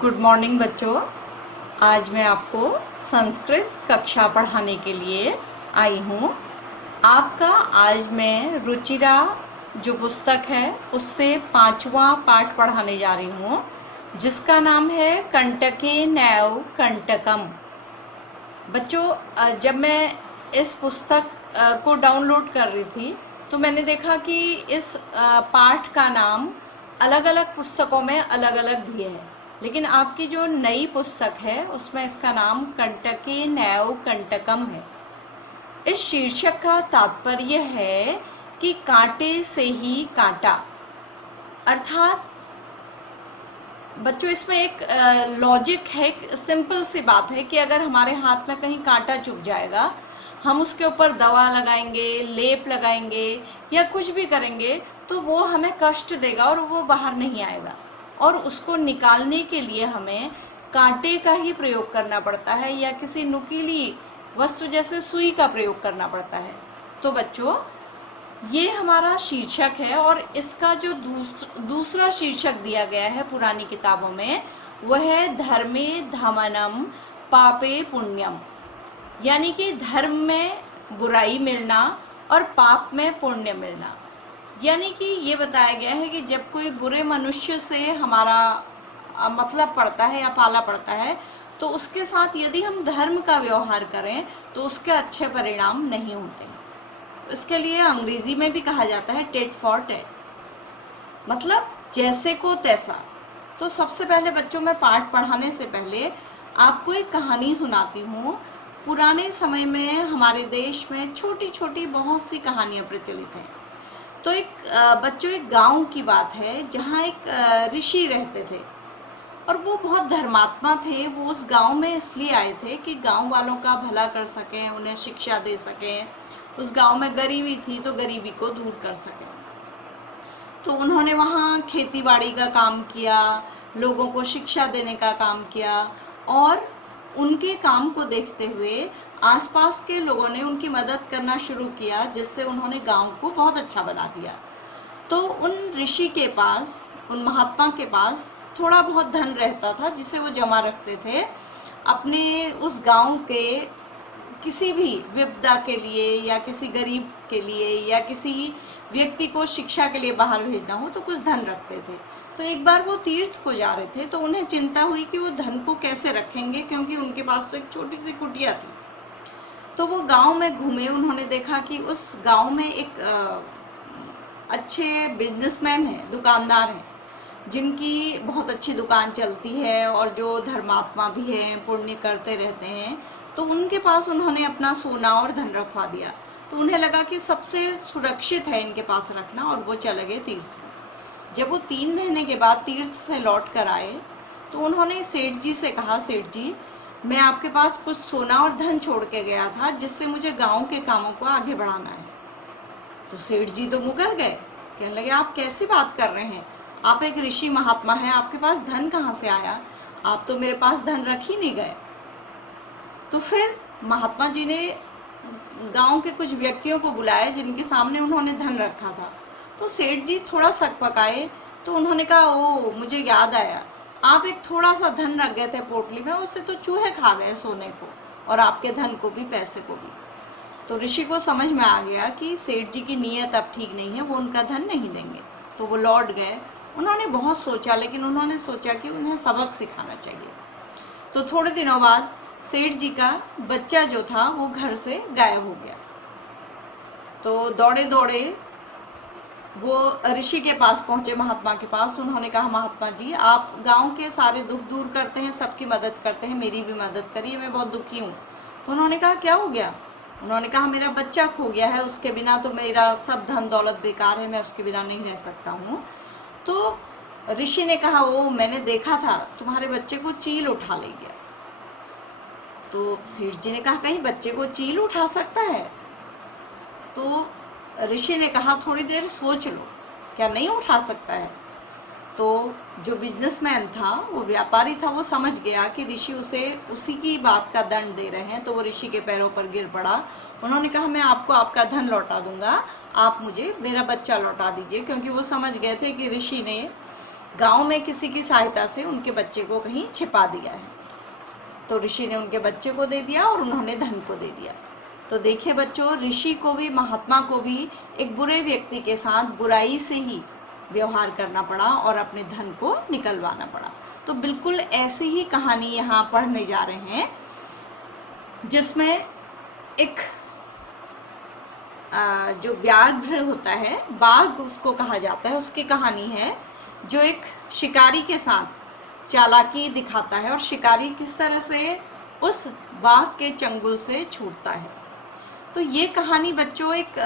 Good morning बच्चों। आज मैं आपको संस्कृत कक्षा पढ़ाने के लिए आई हूँ। आपका आज मैं रुचिरा जो पुस्तक है उससे 5वां पाठ पढ़ाने जा रही हूँ, जिसका नाम है कंटके नैव कंटकम। बच्चों, जब मैं इस पुस्तक को डाउनलोड कर रही थी तो मैंने देखा कि इस पाठ का नाम अलग अलग पुस्तकों में अलग अलग भी है, लेकिन आपकी जो नई पुस्तक है उसमें इसका नाम कंटके नैव कंटकम है। इस शीर्षक का तात्पर्य है कि कांटे से ही कांटा, अर्थात बच्चों इसमें एक लॉजिक है, एक सिंपल सी बात है कि अगर हमारे हाथ में कहीं कांटा चुभ जाएगा, हम उसके ऊपर दवा लगाएंगे, लेप लगाएंगे या कुछ भी करेंगे तो वो हमें कष्ट देगा और वो बाहर नहीं आएगा, और उसको निकालने के लिए हमें कांटे का ही प्रयोग करना पड़ता है या किसी नुकीली वस्तु जैसे सुई का प्रयोग करना पड़ता है। तो बच्चों, ये हमारा शीर्षक है और इसका जो दूसरा शीर्षक दिया गया है पुरानी किताबों में वह है धर्मे धमनम पापे पुण्यम, यानी कि धर्म में बुराई मिलना और पाप में पुण्य मिलना। यानी कि ये बताया गया है कि जब कोई बुरे मनुष्य से हमारा मतलब पड़ता है या पाला पड़ता है तो उसके साथ यदि हम धर्म का व्यवहार करें तो उसके अच्छे परिणाम नहीं होते हैं। इसके लिए अंग्रेजी में भी कहा जाता है टेट फॉर टेट, मतलब जैसे को तैसा। तो सबसे पहले बच्चों, मैं पाठ पढ़ाने से पहले आपको एक कहानी सुनाती हूँ। पुराने समय में हमारे देश में छोटी छोटी बहुत सी कहानियाँ प्रचलित हैं। तो एक गांव की बात है जहाँ एक ऋषि रहते थे और वो बहुत धर्मात्मा थे। वो उस गांव में इसलिए आए थे कि गांव वालों का भला कर सकें, उन्हें शिक्षा दे सकें। उस गांव में गरीबी थी तो गरीबी को दूर कर सकें। तो उन्होंने वहाँ खेती बाड़ी का काम किया, लोगों को शिक्षा देने का काम किया, और उनके काम को देखते हुए आसपास के लोगों ने उनकी मदद करना शुरू किया, जिससे उन्होंने गांव को बहुत अच्छा बना दिया। तो उन ऋषि के पास, उन महात्मा के पास थोड़ा बहुत धन रहता था जिसे वो जमा रखते थे अपने उस गांव के किसी भी विपदा के लिए या किसी गरीब के लिए या किसी व्यक्ति को शिक्षा के लिए बाहर भेजना हो तो कुछ धन रखते थे। तो एक बार वो तीर्थ को जा रहे थे तो उन्हें चिंता हुई कि वो धन को कैसे रखेंगे, क्योंकि उनके पास तो एक छोटी सी कुटिया थी। तो वो गांव में घूमे, उन्होंने देखा कि उस गांव में एक अच्छे बिजनेसमैन हैं, दुकानदार हैं, जिनकी बहुत अच्छी दुकान चलती है और जो धर्मात्मा भी हैं, पुण्य करते रहते हैं। तो उनके पास उन्होंने अपना सोना और धन रखवा दिया। तो उन्हें लगा कि सबसे सुरक्षित है इनके पास रखना, और वो चले गए तीर्थ में। जब वो 3 महीने के बाद तीर्थ से लौट कर आए तो उन्होंने सेठ जी से कहा, सेठ जी, मैं आपके पास कुछ सोना और धन छोड़ के गया था जिससे मुझे गाँव के कामों को आगे बढ़ाना है। तो सेठ जी तो मुकर गए, कहने लगे आप कैसी बात कर रहे हैं, आप एक ऋषि महात्मा हैं, आपके पास धन कहाँ से आया, आप तो मेरे पास धन रख ही नहीं गए। तो फिर महात्मा जी ने गांव के कुछ व्यक्तियों को बुलाया जिनके सामने उन्होंने धन रखा था। तो सेठ जी थोड़ा शक पकाए, तो उन्होंने कहा, ओ मुझे याद आया, आप एक थोड़ा सा धन रख गए थे पोटली में, उससे तो चूहे खा गए सोने को और आपके धन को भी, पैसे को भी। तो ऋषि को समझ में आ गया कि सेठ जी की नीयत अब ठीक नहीं है, वो उनका धन नहीं देंगे। तो वो लौट गए। उन्होंने बहुत सोचा, लेकिन उन्होंने सोचा कि उन्हें सबक सिखाना चाहिए। तो थोड़े दिनों बाद सेठ जी का बच्चा जो था वो घर से गायब हो गया। तो दौड़े दौड़े वो ऋषि के पास पहुँचे, महात्मा के पास। उन्होंने कहा, महात्मा जी, आप गांव के सारे दुख दूर करते हैं, सबकी मदद करते हैं, मेरी भी मदद करिए, मैं बहुत दुखी हूँ। तो उन्होंने कहा, क्या हो गया? उन्होंने कहा, मेरा बच्चा खो गया है, उसके बिना तो मेरा सब धन दौलत बेकार है, मैं उसके बिना नहीं रह सकता हूँ। तो ऋषि ने कहा, ओ मैंने देखा था, तुम्हारे बच्चे को चील उठा ले गया। तो सेठ जी ने कहा, कहीं बच्चे को चील उठा सकता है? तो ऋषि ने कहा, थोड़ी देर सोच लो, क्या नहीं उठा सकता है? तो जो बिजनेसमैन था, वो व्यापारी था, वो समझ गया कि ऋषि उसे उसी की बात का दंड दे रहे हैं। तो वो ऋषि के पैरों पर गिर पड़ा। उन्होंने कहा, मैं आपको आपका धन लौटा दूंगा, आप मुझे मेरा बच्चा लौटा दीजिए, क्योंकि वो समझ गए थे कि ऋषि ने गांव में किसी की सहायता से उनके बच्चे को कहीं छिपा दिया है। तो ऋषि ने उनके बच्चे को दे दिया और उन्होंने धन को दे दिया। तो देखिए बच्चों, ऋषि को भी, महात्मा को भी एक बुरे व्यक्ति के साथ बुराई से ही व्यवहार करना पड़ा और अपने धन को निकलवाना पड़ा। तो बिल्कुल ऐसी ही कहानी यहाँ पढ़ने जा रहे हैं, जिसमें एक जो व्याघ्र होता है, बाघ उसको कहा जाता है, उसकी कहानी है, जो एक शिकारी के साथ चालाकी दिखाता है और शिकारी किस तरह से उस बाघ के चंगुल से छूटता है। तो ये कहानी बच्चों एक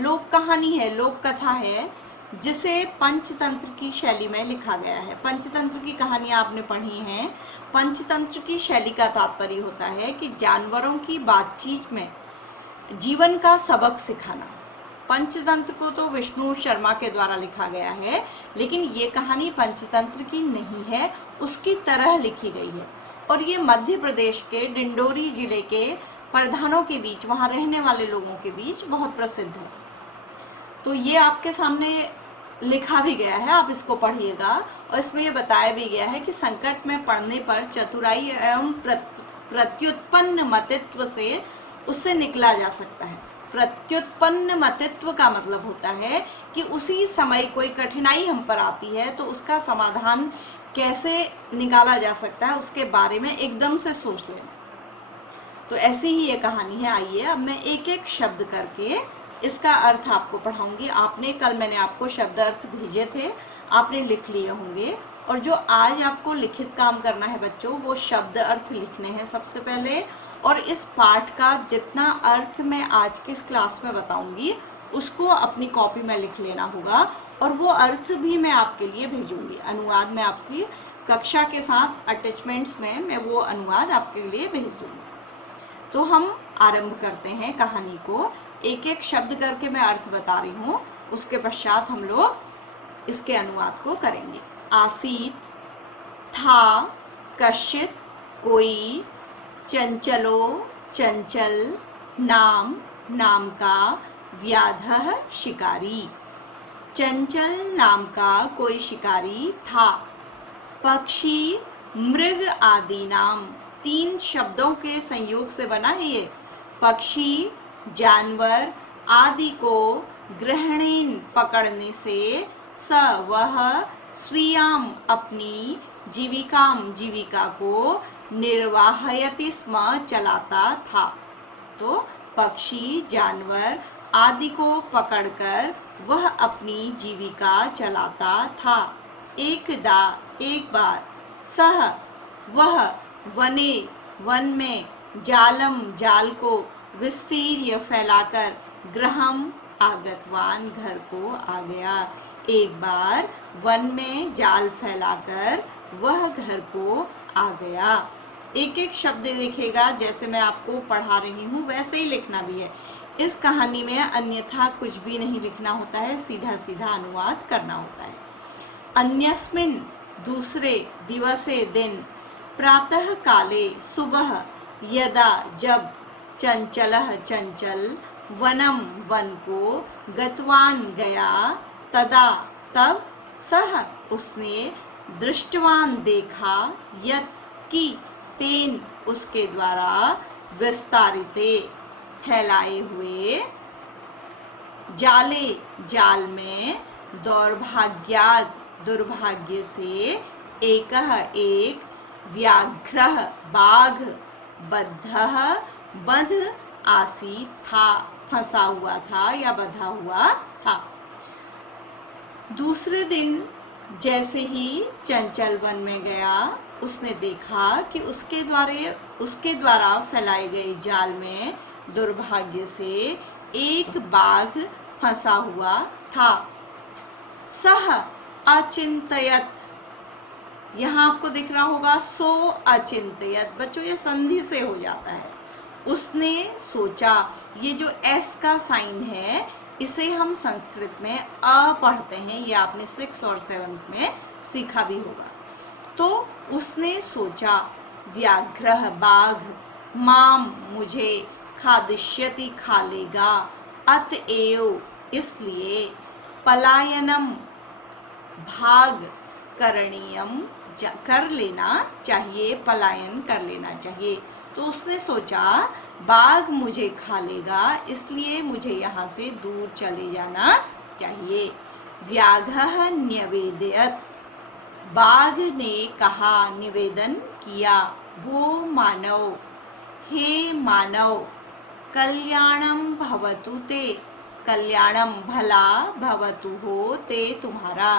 लोक कहानी है, लोक कथा है, जिसे पंचतंत्र की शैली में लिखा गया है। पंचतंत्र की कहानी आपने पढ़ी है। पंचतंत्र की शैली का तात्पर्य होता है कि जानवरों की बातचीत में जीवन का सबक सिखाना। पंचतंत्र को तो विष्णु शर्मा के द्वारा लिखा गया है, लेकिन ये कहानी पंचतंत्र की नहीं है, उसकी तरह लिखी गई है। और ये मध्य प्रदेश के डिंडोरी जिले के प्रधानों के बीच, वहाँ रहने वाले लोगों के बीच बहुत प्रसिद्ध है। तो ये आपके सामने लिखा भी गया है, आप इसको पढ़िएगा। और इसमें ये बताया भी गया है कि संकट में पड़ने पर चतुराई एवं प्रत्युत्पन्न मतित्व से उससे निकला जा सकता है। प्रत्युत्पन्न मतित्व का मतलब होता है कि उसी समय कोई कठिनाई हम पर आती है तो उसका समाधान कैसे निकाला जा सकता है, उसके बारे में एकदम से सोच लेना। तो ऐसी ही ये कहानी है। आइए अब मैं एक एक शब्द करके इसका अर्थ आपको पढ़ाऊंगी। मैंने आपको शब्द अर्थ भेजे थे, आपने लिख लिए होंगे। और जो आज आपको लिखित काम करना है बच्चों, वो शब्द अर्थ लिखने हैं सबसे पहले। और इस पाठ का जितना अर्थ मैं आज की इस क्लास में बताऊंगी, उसको अपनी कॉपी में लिख लेना होगा। और वो अर्थ भी मैं आपके लिए भेजूंगी, अनुवाद में आपकी कक्षा के साथ अटैचमेंट्स में मैं वो अनुवाद आपके लिए भेज दूंगी। तो हम आरंभ करते हैं कहानी को। एक एक शब्द करके मैं अर्थ बता रही हूँ, उसके पश्चात हम लोग इसके अनुवाद को करेंगे। आसीत, था, कश्चित, कोई, चंचलो, चंचल, नाम, नाम का, व्याधः, शिकारी। चंचल नाम का कोई शिकारी था। पक्षी, मृग आदि नाम, 3 शब्दों के संयोग से बना है ये। पक्षी, जानवर, आदि को ग्रहणेन पकड़ने से, स वह, स्वीयाम अपनी, जीविकाम जीविका को, निर्वाहयति स्म चलाता था। तो पक्षी, जानवर आदि को पकड़कर वह अपनी जीविका चलाता था। एकदा, एक बार, सह वह, वने वन में, जालम जाल को, विस्तीर्य फैलाकर, गृहम आगतवान घर को आ गया। एक बार वन में जाल फैलाकर वह घर को आ गया। एक एक शब्द लिखेगा, जैसे मैं आपको पढ़ा रही हूँ वैसे ही लिखना भी है। इस कहानी में अन्यथा कुछ भी नहीं लिखना होता है, सीधा सीधा अनुवाद करना होता है। अन्यस्मिन, दूसरे, दिवसे, दिन, प्रातः काले, सुबह, यदा, जब, चंचलः, चंचल, वनम, वन को, गतवान, गया, तदा, तब, सह, उसने, दृष्टवान, देखा, यत्, की, तेन, उसके द्वारा, विस्तारिते, फैलाए हुए, जाले, जाल में, दौर्भाग्यात्, दुर्भाग्य से, एकः, एक, व्याघ्रः, बाघ, बद्धः, बध, आसीत, था, फंसा हुआ था या बधा हुआ था। दूसरे दिन जैसे ही चंचल वन में गया, उसने देखा कि उसके द्वारा फैलाए गए जाल में दुर्भाग्य से एक बाघ फंसा हुआ था। सह अचिंतयत, यहाँ आपको दिख रहा होगा सो अचिंतयत। बच्चों ये संधि से हो जाता है। उसने सोचा, ये जो एस का साइन है इसे हम संस्कृत में अ पढ़ते हैं, ये आपने 6 और 7 में सीखा भी होगा। तो उसने सोचा, व्याघ्रः, बाघ, माम, मुझे, खादिष्यति, खा लेगा, अतएव, इसलिए, पलायनम, भाग, करणीयम, कर लेना चाहिए, पलायन कर लेना चाहिए। तो उसने सोचा बाघ मुझे खा लेगा, इसलिए मुझे यहाँ से दूर चले जाना चाहिए। व्याघ्रः न्यवेदयत्, बाघ ने कहा, निवेदन किया, भो मानव, हे मानव, कल्याणम भवतु ते, कल्याणम भला, भवतु हो, ते तुम्हारा,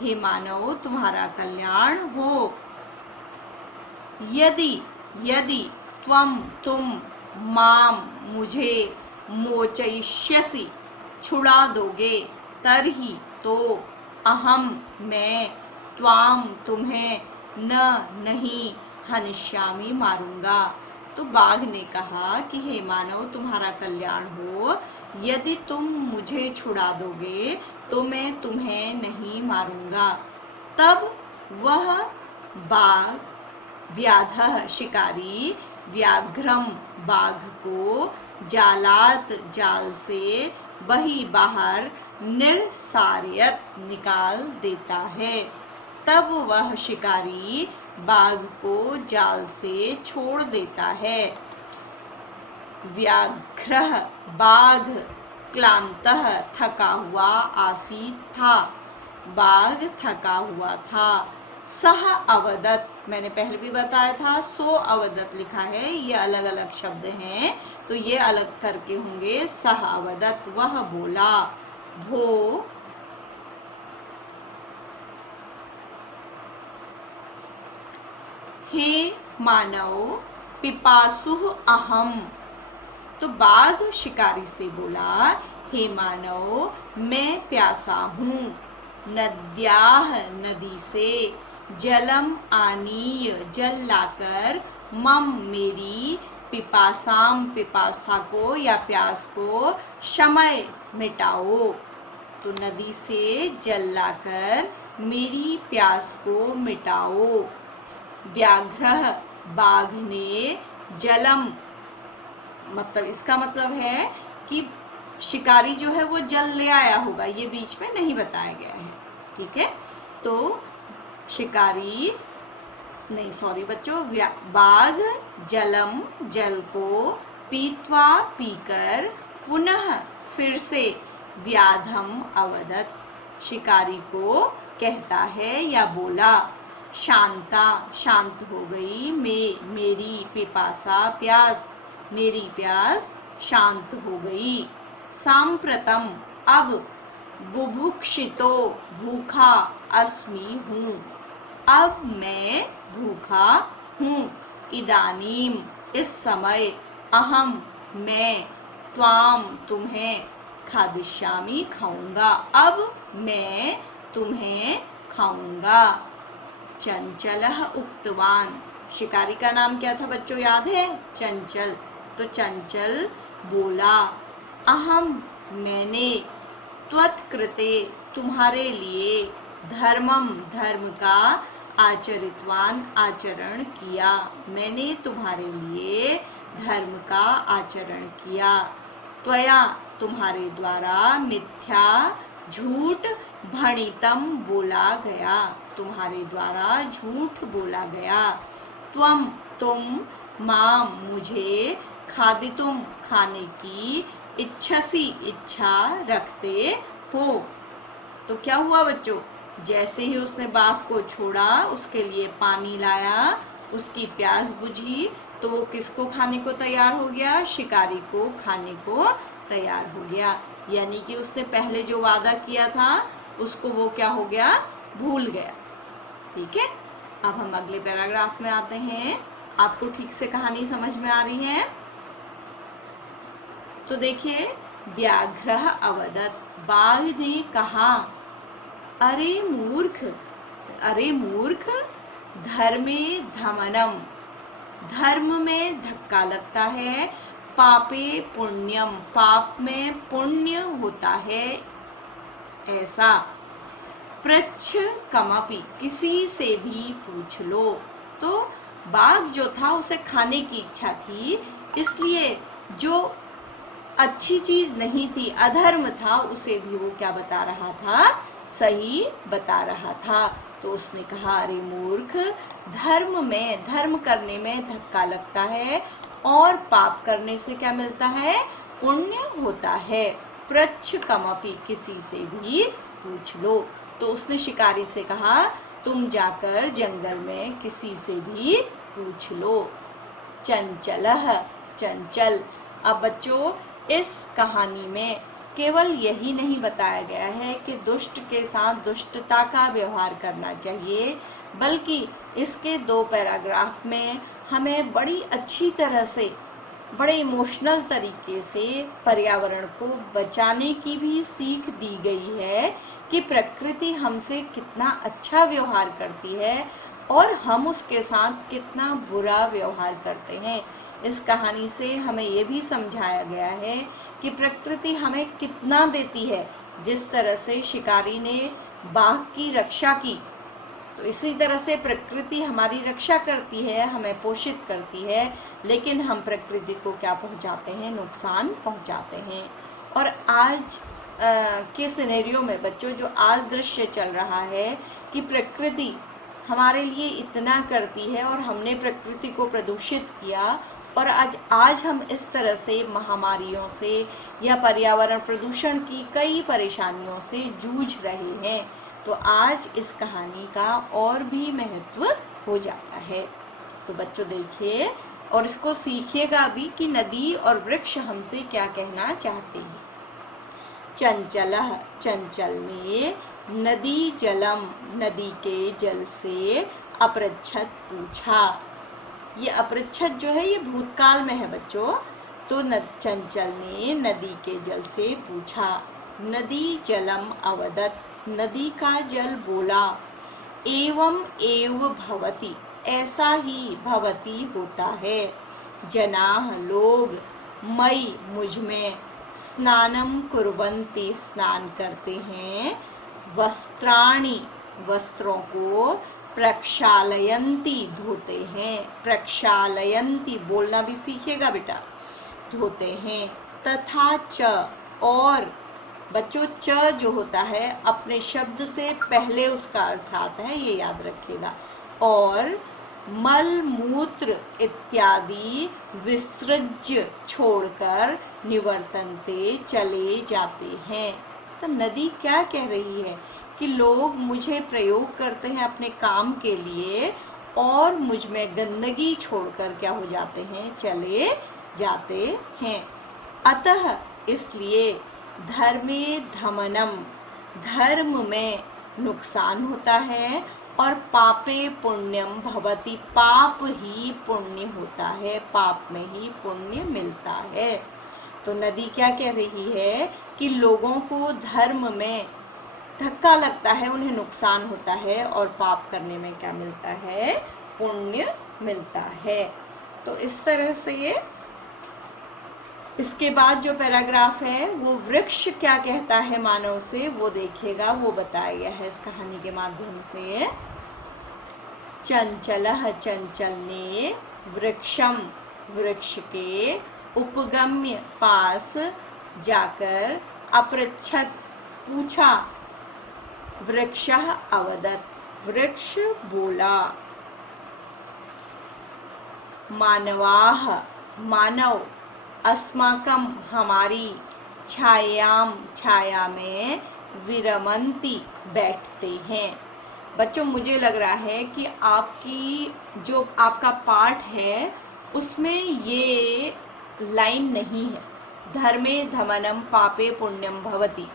हे मानव तुम्हारा कल्याण हो। यदि यदि तुम माम मुझे मोचयिष्यसि छुड़ा दोगे, तरही तो अहम मैं त्वाम तुम्हें न नहीं हनिष्यामि मारूंगा। तो बाघ ने कहा कि हे मानव तुम्हारा कल्याण हो, यदि तुम मुझे छुड़ा दोगे तो मैं तुम्हें नहीं मारूंगा। तब वह बाघ व्याधः शिकारी व्याघ्रम बाघ को जालात जाल से बही बाहर निरसार्यत निकाल देता है। तब वह शिकारी बाघ को जाल से छोड़ देता है। व्याघ्रः बाघ क्लांतः थका हुआ आसीत था, बाघ थका हुआ था। सह अवदत, मैंने पहले भी बताया था, सो अवदत लिखा है, ये अलग अलग शब्द हैं तो ये अलग करके होंगे। सह अवदत, वह बोला, भो हे मानव पिपासुः अहम। तो बाघ शिकारी से बोला, हे मानव मैं प्यासा हूँ, नद्याः नदी से, जलम आनीय जल लाकर, मम मेरी, पिपासाम पिपासा को या प्यास को, शमय मिटाओ। तो नदी से जल लाकर मेरी प्यास को मिटाओ। व्याघ्रः बाघ ने, जलम मतलब इसका मतलब है कि शिकारी जो है वो जल ले आया होगा, ये बीच में नहीं बताया गया है, ठीक है। तो शिकारी नहीं, सॉरी बच्चों, बाघ जलम जल को, पीत्वा पीकर, पुनः फिर से, व्याधम अवदत शिकारी को कहता है या बोला, शांता शांत हो गई, मेरी पिपासा प्यास, मेरी प्यास शांत हो गई। सांप्रतम अब, बुभुक्षितो भूखा अस्मि हूँ, अब मैं भूखा हूँ। इदानीम इस समय, अहम मैं, त्वाम तुम्हें, खादिष्यामि खाऊंगा, अब मैं तुम्हें खाऊंगा। चंचलः उक्तवान, शिकारी का नाम क्या था बच्चों, याद है, चंचल। तो चंचल बोला, अहम मैंने, त्वत्कृते तुम्हारे लिए, धर्मम धर्म का, आचरितवान आचरण किया, मैंने तुम्हारे लिए धर्म का आचरण किया। त्वया तुम्हारे द्वारा, मिथ्या झूठ, भणितम बोला गया, तुम्हारे द्वारा झूठ बोला गया। तुम माम मुझे, खादितुम खाने की, इच्छसी इच्छा रखते हो। तो क्या हुआ बच्चों, जैसे ही उसने बाघ को छोड़ा, उसके लिए पानी लाया, उसकी प्यास बुझी, तो वो किसको खाने को तैयार हो गया, शिकारी को खाने को तैयार हो गया। यानी कि उसने पहले जो वादा किया था उसको वो क्या हो गया, भूल गया, ठीक है। अब हम अगले पैराग्राफ में आते हैं। आपको ठीक से कहानी समझ में आ रही है? तो देखिए, व्याघ्रः अवदत्, बाघ ने कहा, अरे मूर्ख, धर्मे धमनम, धर्म में धक्का लगता है, पापे पुण्यम, पाप में पुण्य होता है, ऐसा। पृच्छ कमपि, किसी से भी पूछ लो। तो बाघ जो था उसे खाने की इच्छा थी, इसलिए जो अच्छी चीज नहीं थी, अधर्म था, उसे भी वो क्या बता रहा था, सही बता रहा था। तो उसने कहा, अरे मूर्ख, धर्म करने में धक्का लगता है और पाप करने से क्या मिलता है? पुण्य होता है। पृच्छ कमपि, किसी से भी पूछ लो। तो उसने शिकारी से कहा, तुम जाकर जंगल में किसी से भी पूछ लो। चंचलः, चंचल। अब बच्चों, इस कहानी में केवल यही नहीं बताया गया है कि दुष्ट के साथ दुष्टता का व्यवहार करना चाहिए, बल्कि इसके 2 पैराग्राफ में हमें बड़ी अच्छी तरह से, बड़े इमोशनल तरीके से पर्यावरण को बचाने की भी सीख दी गई है कि प्रकृति हमसे कितना अच्छा व्यवहार करती है और हम उसके साथ कितना बुरा व्यवहार करते हैं। इस कहानी से हमें ये भी समझाया गया है कि प्रकृति हमें कितना देती है। जिस तरह से शिकारी ने बाघ की रक्षा की, तो इसी तरह से प्रकृति हमारी रक्षा करती है, हमें पोषित करती है, लेकिन हम प्रकृति को क्या पहुंचाते हैं? नुकसान पहुंचाते हैं। और आज के सिनेरियो में बच्चों, जो आज दृश्य चल रहा है कि प्रकृति हमारे लिए इतना करती है और हमने प्रकृति को प्रदूषित किया, और आज हम इस तरह से महामारियों से या पर्यावरण प्रदूषण की कई परेशानियों से जूझ रहे हैं। तो आज इस कहानी का और भी महत्व हो जाता है। तो बच्चों देखिए और इसको सीखिएगा भी कि नदी और वृक्ष हमसे क्या कहना चाहते हैं। चंचलः, चंचल ने नदी जलम, नदी के जल से अपृच्छत पूछा। ये अपृच्छत जो है ये भूतकाल में है बच्चों। तो चंचल ने नदी के जल से पूछा। नदी जलम अवदत, नदी का जल बोला। एवं एव भवति, ऐसा ही भवति होता है। जनाः, लोग, मई, मुझ में, स्नानम कुर्वन्ति, स्नान करते हैं। वस्त्राणि, वस्त्रों को, प्रक्षालयन्ति, धोते हैं। प्रक्षालयन्ति बोलना भी सीखिएगा बेटा, धोते हैं। तथा च, और बच्चों च जो होता है अपने शब्द से पहले उसका अर्थ आता है, ये याद रखिएगा। और मल मूत्र इत्यादि विसृज्य, छोड़कर, निवर्तनते, चले जाते हैं। तो नदी क्या कह रही है कि लोग मुझे प्रयोग करते हैं अपने काम के लिए और मुझ में गंदगी छोड़कर क्या हो जाते हैं? चले जाते हैं। अतः, इसलिए, धर्मे धमनम, धर्म में नुकसान होता है, और पापे पुण्यम भवति, पाप ही पुण्य होता है, पाप में ही पुण्य मिलता है। तो नदी क्या कह रही है कि लोगों को धर्म में धक्का लगता है, उन्हें नुकसान होता है, और पाप करने में क्या मिलता है? पुण्य मिलता है। तो इस तरह से ये, इसके बाद जो पैराग्राफ है वो वृक्ष क्या कहता है मानव से, वो देखिएगा, वो बताया गया है इस कहानी के माध्यम से। चंचलः, चंचल ने वृक्षम, वृक्ष के, उपगम्य, पास जाकर, अपृच्छत, पूछा। वृक्षः अवदत्, वृक्ष बोला। मानवाः, मानव, अस्माकं, हमारी, छायाम, छाया में, विरमन्ति, बैठते हैं। बच्चों मुझे लग रहा है कि आपकी जो आपका पाठ है उसमें ये लाइन नहीं है, धर्मे धमनम पापे पुण्यम भवति।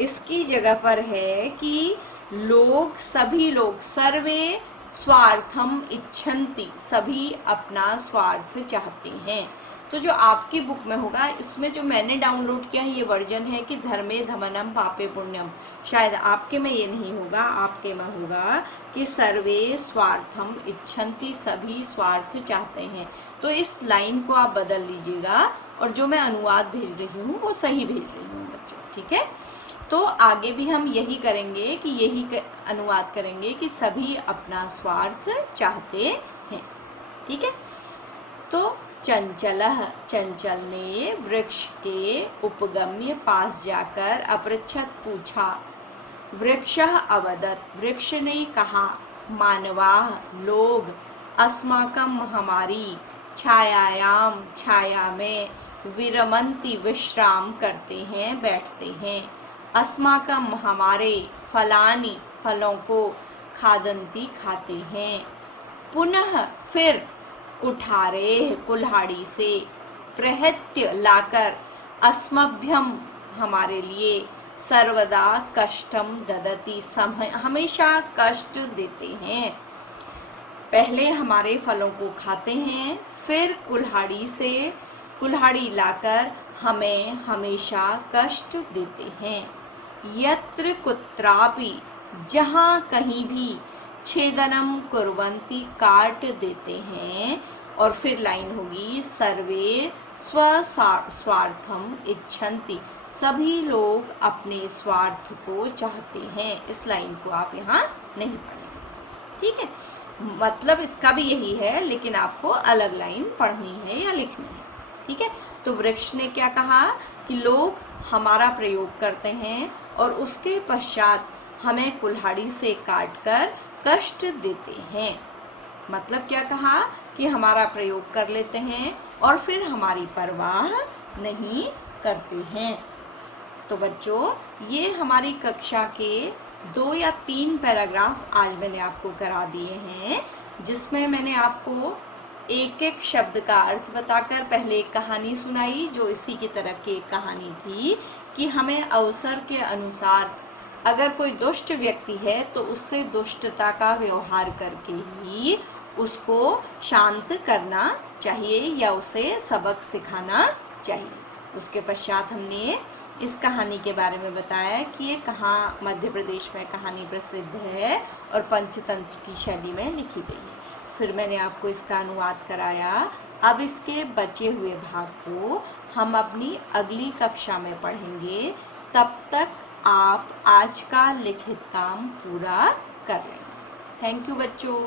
इसकी जगह पर है कि लोग, सभी लोग, सर्वे स्वार्थम इच्छन्ति, सभी अपना स्वार्थ चाहते हैं। तो जो आपकी बुक में होगा, इसमें जो मैंने डाउनलोड किया है ये वर्जन है कि धर्मे धमनम पापे पुण्यम। शायद आपके में ये नहीं होगा, आपके में होगा कि सर्वे स्वार्थम इच्छन्ति, सभी स्वार्थ चाहते हैं। तो इस लाइन को आप बदल लीजिएगा, और जो मैं अनुवाद भेज रही हूँ वो सही भेज रही हूँ बच्चों, ठीक है। तो आगे भी हम यही करेंगे कि यही अनुवाद करेंगे कि सभी अपना स्वार्थ चाहते हैं, ठीक है। तो चंचलः, चंचल ने वृक्ष के उपगम्य पास जाकर अपृच्छत, पूछा। वृक्षः अवदत्, वृक्ष ने कहा, मानवाः लोग, अस्माकं हमारी, छायायाम छाया में, विरमन्ति विश्राम करते हैं, बैठते हैं, अस्माकं हमारे, फलानि फलों को, खादन्ति खाते हैं, पुनः फिर, कुठारेः कुल्हाड़ी से, प्रहृत्य लाकर, अस्मभ्यम हमारे लिए, सर्वदा कष्टम ददति हमेशा कष्ट देते हैं। पहले हमारे फलों को खाते हैं, फिर कुल्हाड़ी से कुल्हाड़ी लाकर हमें हमेशा कष्ट देते हैं। यत्र कुत्रापि, जहाँ कहीं भी, छेदनम कुर्वन्ति काट देते हैं। और फिर लाइन होगी, सर्वे स्वस्वार्थम इच्छन्ति, सभी लोग अपने स्वार्थ को चाहते हैं। इस लाइन को आप यहाँ नहीं पढ़ेंगे, ठीक है। मतलब इसका भी यही है, लेकिन आपको अलग लाइन पढ़नी है या लिखनी है, ठीक है। तो वृक्ष ने क्या कहा कि लोग हमारा प्रयोग करते हैं और उसके पश्चात हमें कुल्हाड़ी से काटकर कष्ट देते हैं। मतलब क्या कहा कि हमारा प्रयोग कर लेते हैं और फिर हमारी परवाह नहीं करते हैं। तो बच्चों, ये हमारी कक्षा के 2 या 3 पैराग्राफ आज मैंने आपको करा दिए हैं, जिसमें मैंने आपको एक एक शब्द का अर्थ बताकर पहले एक कहानी सुनाई, जो इसी की तरह की एक कहानी थी कि हमें अवसर के अनुसार अगर कोई दुष्ट व्यक्ति है तो उससे दुष्टता का व्यवहार करके ही उसको शांत करना चाहिए या उसे सबक सिखाना चाहिए। उसके पश्चात हमने इस कहानी के बारे में बताया कि ये कहाँ मध्य प्रदेश में कहानी प्रसिद्ध है और पंचतंत्र की शैली में लिखी गई है। फिर मैंने आपको इसका अनुवाद कराया। अब इसके बचे हुए भाग को हम अपनी अगली कक्षा में पढ़ेंगे। तब तक आप आज का लिखित काम पूरा कर लेना। थैंक यू बच्चों।